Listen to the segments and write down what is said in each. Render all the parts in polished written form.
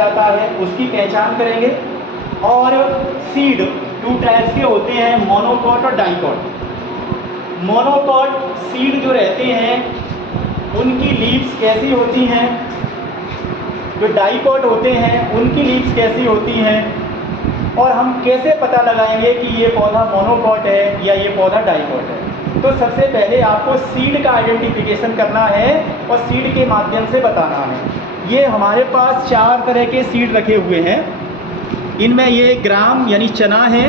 जाता है उसकी पहचान करेंगे। और सीड 2 टाइप्स के होते हैं, मोनोकॉट और डाइकॉट। मोनोकॉट सीड जो रहते हैं उनकी लीव्स कैसी होती हैं, जो डाइकॉट होते हैं उनकी लीव्स कैसी होती हैं, और हम कैसे पता लगाएंगे कि ये पौधा मोनोकॉट है या ये पौधा डाइकॉट है। तो सबसे पहले आपको सीड का आइडेंटिफिकेशन करना है और सीड के माध्यम से बताना है। ये हमारे पास 4 तरह के सीड रखे हुए हैं। इनमें ये ग्राम यानी चना है,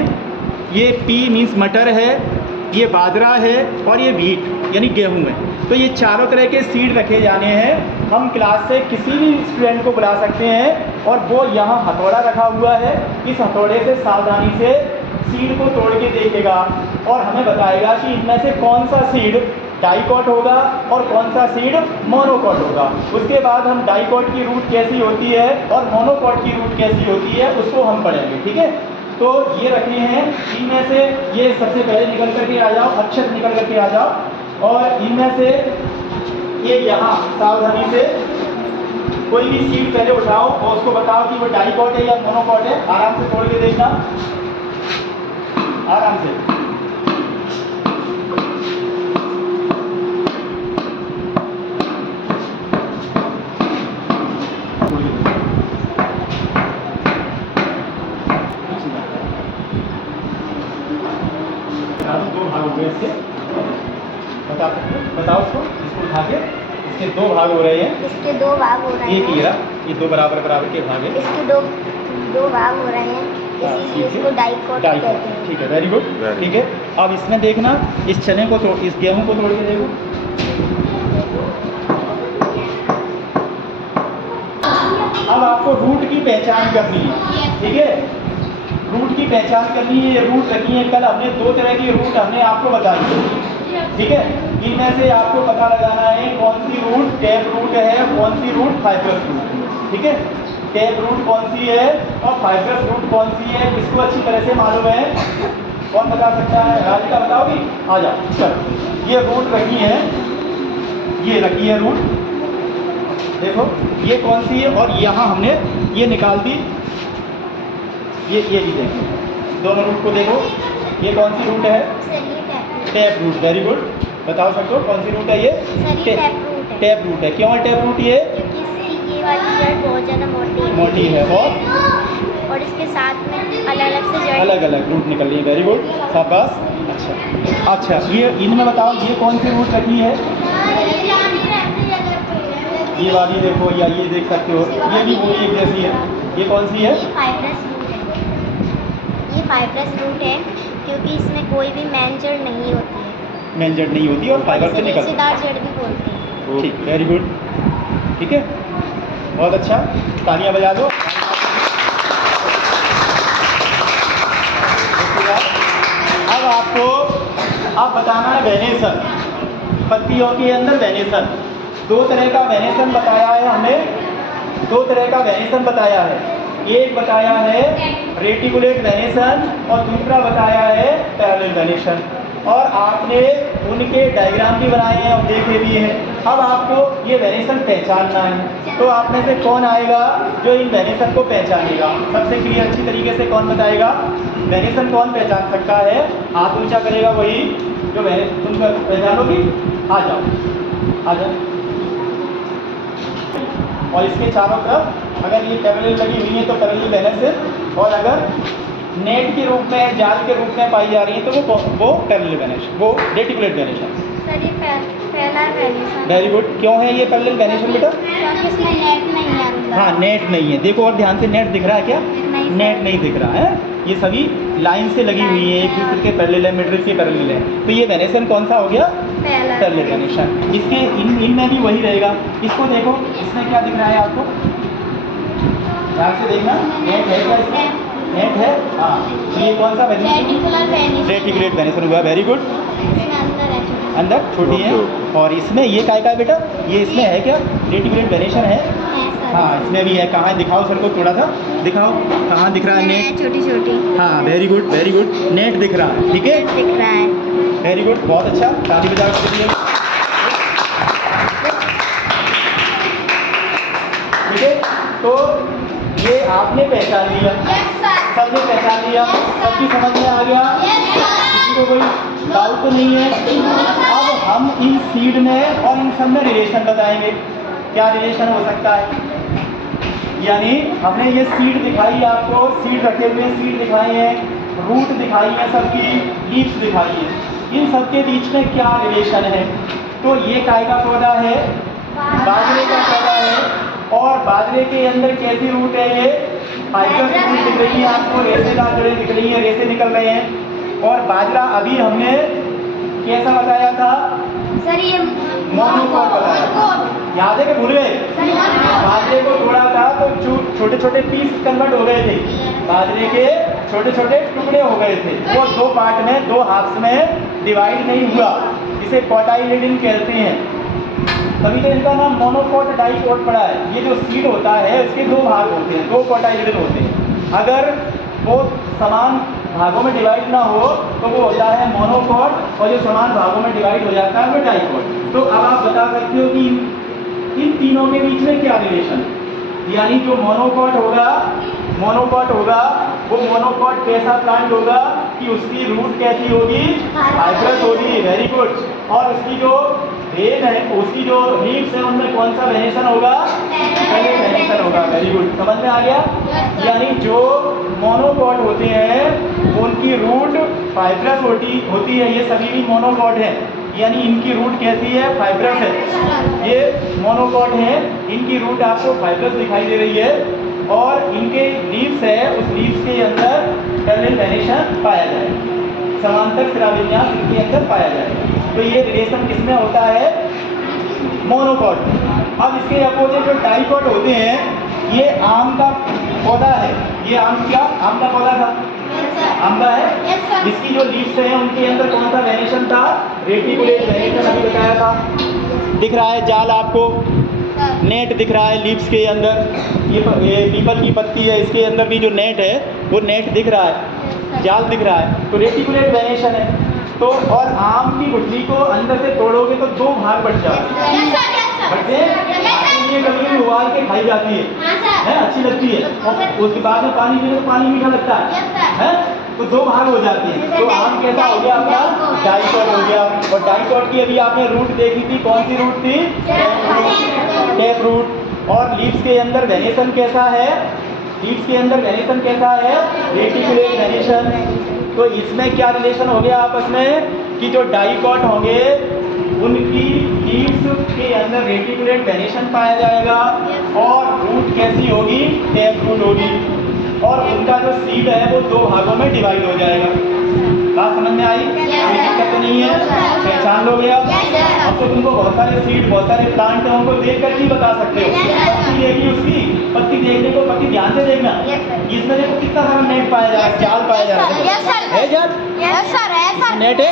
ये पी मीन्स मटर है, ये बाजरा है और ये व्हीट यानी गेहूं है। तो ये चारों तरह के सीड रखे जाने हैं। हम क्लास से किसी भी स्टूडेंट को बुला सकते हैं और वो यहाँ हथौड़ा रखा हुआ है, इस हथौड़े से सावधानी से सीड को तोड़ के देखेगा और हमें बताएगा कि इनमें से कौन सा सीड डाइकॉट होगा और कौन सा सीड मोनोकॉट होगा। उसके बाद हम डाइकॉट की रूट कैसी होती है और मोनोकॉट की रूट कैसी होती है उसको हम पढ़ेंगे, ठीक है। तो ये रखे हैं, इनमें से ये सबसे पहले निकल करके आ जाओ, अक्षत निकल करके आ जाओ। और इनमें से ये यहाँ सावधानी से कोई भी सीड पहले उठाओ और उसको बताओ कि वो डाइकॉट है या मोनोकॉट है। आराम से तोड़ के देखना, आराम से। दो भाग हो गए इसके, बता सकते हो? बताओ उसको, इसको उठा के इसके 2 भाग हो रहे हैं। इसके 2 भाग हो रहे हैं। ये 2 बराबर बराबर के भाग हैं। इसके दो भाग हो रहे हैं, इसीलिए इसको डाइकॉट कहते हैं। ठीक है, वेरी गुड, ठीक है। अब इसमें देखना, इस चने को तोड़, इस गेहूं को तोड़ के देखो। अब आपको रूट की पहचान करनी है, ठीक है। रूट की पहचान करनी है। ये रूट रखी है, कल हमने 2 तरह की रूट हमने आपको बताई है, ठीक है। इनमें से आपको पता लगाना है कौन सी रूट टैप रूट है, कौन सी रूट फाइब्रस रूट है, ठीक है। टैप रूट कौन सी है और फाइब्रस रूट कौन सी है, किसको अच्छी तरह से मालूम है? कौन बता सकता है? राधिका बताओगी? आ जाओ, चलो। ये रूट रखी है, ये रखी है रूट, देखो ये कौन सी है, और यहाँ हमने ये निकाल दी, ये भी देखो, दोनों रूट को देखो। ये कौन सी रूट है? Tap root, very good. बताओ सकते हो कौन सी रूट है ये? टैप रूट है। क्यों है टैप रूट? ये ये वाली जड़ बहुत ज़्यादा मोटी है और इसके साथ में अलग से जड़, अलग अलग रूट निकल रही है, वेरी गुड, शाबाश। अच्छा, ये इनमें बताओ ये कौन सी रूट रखी है? ये वाली देखो, या ये देख सकते हो, ये भी वही एक जैसी है। ये कौन सी है? ये फाइब्रस रूट है क्योंकि इसमें कोई भी मेन जड़ नहीं होती है। मेन जड़ नहीं होती और फाइबर से निकलती है, रेशेदार जड़ भी बोलते हैं। ठीक, वेरी गुड, ठीक है, बहुत अच्छा, तालियां बजा दो। अब आपको बताना है वेनेशन, पत्तियों के अंदर वेनेशन। 2 तरह का वेनेशन बताया है हमने, 2 तरह का वेनेशन बताया है। एक बताया है रेटिकुलेट वेनेशन और दूसरा बताया है पैरेलल वेनेशन, और आपने उनके डायग्राम भी बनाए हैं और देखे भी हैं। अब आपको ये वेनेशन पहचानना है, तो आप में से कौन आएगा जो इन वेनेशन को पहचानेगा? सबसे क्लियर अच्छी तरीके से कौन बताएगा? वेनेशन कौन पहचान सकता है? हाथ ऊंचा करेगा वही जो वेनेशन तुम पहचानोगी। आ जाओ, आ जाओ। और इसके चारों तरफ अगर ये पैरेलल लगी हुई है तो पैरेलल वेनेशन, और अगर नेट के रूप में, जाल के रूप में पाई जा रही है तो वो पैरेलल वेनेशन, वो रेटिकुलेट वेनेशन। सर ये पहला वेनेशन। Very good. क्यों है ये पैरेलल वेनेशन बेटा? क्योंकि इसमें नेट नहीं है अंदर। हाँ, नेट नहीं है। देखो और ध्यान से, नेट दिख रहा है क्या? नेट नहीं दिख रहा है। ये सभी लाइन से लगी हुई है, एक दूसरे के पैरेलल है, मिडल के पैरेलल है। तो ये वेनेशन कौन सा हो गया? Parallel venation. इसके इनमें भी वही रहेगा। इसको देखो, इसमें क्या दिख रहा है आपको? ध्यान से देखना, नेट है क्या इसमें? नेट है, हाँ। तो ये कौन सा वेनेशन? रेटिकुलेट वेनेशन हुआ, वेरी गुड। अंदर छोटी है। और इसमें ये काय का बेटा? ये इसमें है क्या? रेटिकुलेट वेनेशन है, हाँ इसमें भी है। कहाँ है? दिखाओ सर को, थोड़ा सा दिखाओ, कहाँ दिख रहा है? नेट, छोटी छोटी। हाँ, very good, very good. Net दिख रहा है, ठीक है, दिख रहा है, वेरी गुड, बहुत अच्छा, ताली बजाओ इसके लिए, ठीक है। तो ये आपने पहचान लिया, सबने पहचान लिया, सबकी समझ में आ गया, किसी को कोई डाउट तो नहीं है। अब हम इन सीड में और इन सब में रिलेशन बताएंगे, क्या रिलेशन हो सकता है। यानी हमने ये सीड दिखाई, आपको सीड रखे हुए सीड दिखाए हैं, रूट दिखाई है सबकी, लीव्स दिखाई है, इन सबके बीच में क्या रिलेशन है। तो ये काय का पौधा है, बाजरे का पौधा है, और बाजरे के अंदर कैसी रूट है, ये फाइबरस रूट दिख रही है आपको, रेशेदार जड़ें दिख रही हैं, रेशे निकल रहे हैं। और बाजरा अभी हमने कैसा बताया था, सर ये मोनोकॉट बताया, याद है कि भूल गए। बाजरे को तोड़ा था तो छोटे छोटे पीस कन्वर्ट हो गए थे, बाजरे के छोटे छोटे टुकड़े हो गए थे, वो दो पार्ट में, दो हाफ्स में डिवाइड नहीं हुआ, इसे कोटाइलिडन कहते हैं। तभी तो इनका नाम मोनोकॉट डाइकॉट पड़ा है। ये जो सीड होता है इसके दो भाग होते हैं, दो कोटाइलिडन होते हैं। अगर वो समान भागों में डिवाइड ना हो तो वो होता है मोनोकॉट, और जो समान भागों में डिवाइड हो जाता है वो डाइकॉट। तो अब आप बता सकते हो कि इन तीनों के बीच में क्या रिलेशन, यानी जो मोनोकॉट होगा वो मोनोकॉट कैसा प्लांट होगा कि उसकी रूट कैसी होगी, फाइब्रस होगी, वेरी गुड। और उसकी जो वेन है, उसकी जो लीव्स है, उनमें कौन सा वेनेशन होगा, पहले वेनेशन होगा, वेरी गुड, समझ में आ गया। यानी जो मोनोकॉट होते हैं उनकी रूट फाइब्रस होती है, ये सभी भी मोनोकॉट हैं, यानी इनकी रूट कैसी है, फाइब्रस है। ये मोनोकॉट है, इनकी रूट आपको फाइब्रस दिखाई दे रही है, और इनके लीव्स है, उस लीव्स के अंदर टर्मिनल वेनेशन पाया जाएगा, समांतर शिराविन्यास इनके अंदर पाया जाएगा। तो ये रिलेशन किसमें होता है, मोनोकॉट। अब इसके अपोजिट जो डाइकॉट होते हैं, ये आम का पौधा है, ये आम का पौधा था, आम का है। इसकी जो लीव्स हैं उनके अंदर कौन सा वेनेशन था, रेटिकुलेट वेनेशन, अभी बताया था। दिख रहा है जाल आपको, नेट दिख रहा है लीव्स के अंदर, ये पीपल की पत्ती है, इसके अंदर भी जो नेट है वो नेट दिख रहा है, जाल दिख रहा है, तो रेटिकुलेट वेनेशन है। तो और आम की गुठली को अंदर से तोड़ोगे तो दो भाग बच जाते हैं, कभी उबाल के खाई जाती है, अच्छी लगती है, और उसके बाद में पानी पीने तो पानी मीठा लगता है, तो दो भाग हो जाते हैं। तो आम कैसा हो गया आपका, डाइकॉट हो गया। और डाइकॉट की अभी आपने रूट देखी थी, कौन सी रूट थी, टैप रूट। और लीव्स के अंदर वेनेशन कैसा है, लीव्स के अंदर वेनेशन कैसा है, रेटिकुलेट वेनेशन। तो इसमें क्या रिलेशन हो गया आपस में कि जो डाइकॉट होंगे उनकी लीव्स के अंदर रेटिकुलेट वेनेशन पाया जाएगा, और रूट कैसी होगी, टैप रूट होगी, और उनका जो सीड है वो दो भागों में डिवाइड हो जाएगा। बात समझ में आई, कोई दिक्कत तो नहीं है, पहचान लोगे आप। अब तो तुमको बहुत सारे सीड, बहुत सारे प्लांट हैं, उनको देख कर ही बता सकते हो। पत्ती देखी उसकी, पत्ती देखने को, पत्ती ध्यान से देखना, इसमें देखो कितना सारा नेट पाया जा रहा है, जाल पाया जा रहा है, जाल नेट है।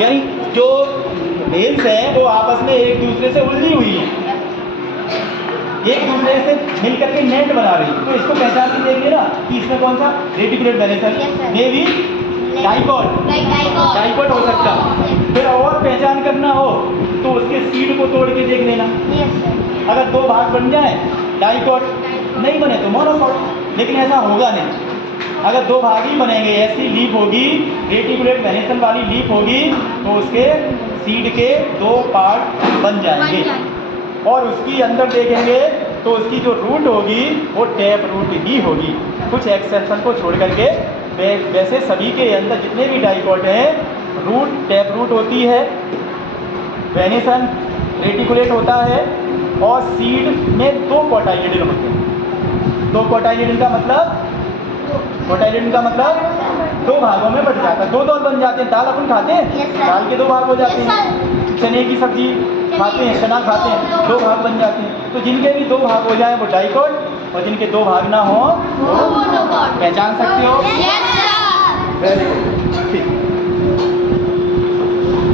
यानी जो वेल्स हैं वो आपस में एक दूसरे से उलझी हुई है, एक दूसरे से मिलकर के नेट बना रही है। तो इसको पहचान के देखिए ना कि इसमें कौन सा, reticulate venation, may be dicot हो सकता। फिर और पहचान करना हो तो उसके सीड को तोड़ के देख लेना, अगर दो भाग बन जाए, डाइकॉट, नहीं बने तो मोनोकॉट, लेकिन ऐसा होगा नहीं। अगर दो भाग ही बनेंगे, ऐसी लीफ होगी, रेटिकुलेट वेनेशन वाली लीफ होगी, तो उसके सीड के दो पार्ट बन जाएंगे। और उसकी अंदर देखेंगे तो उसकी जो रूट होगी वो टैप रूट ही होगी, कुछ एक्सेप्शन को छोड़ करके। वैसे सभी के अंदर जितने भी डाइकॉट हैं, रूट टैप रूट होती है, वेनेशन रेटिकुलेट होता है, और सीड में दो कोटाइलिडन होते हैं। दो कोटाइलिडन का मतलब, कोटाइलिडन का मतलब दो भागों में बट जाता है, दो बन जाते हैं। दाल अपन खाते हैं, दाल के दो भाग हो जाते हैं, चने की सब्जी खाते हैं, चना खाते हैं, दो भाग बन जाते हैं। तो जिनके भी दो भाग हो जाए वो डाइकॉट, और जिनके दो भाग ना हो वो पहचान सकते हो। Very good.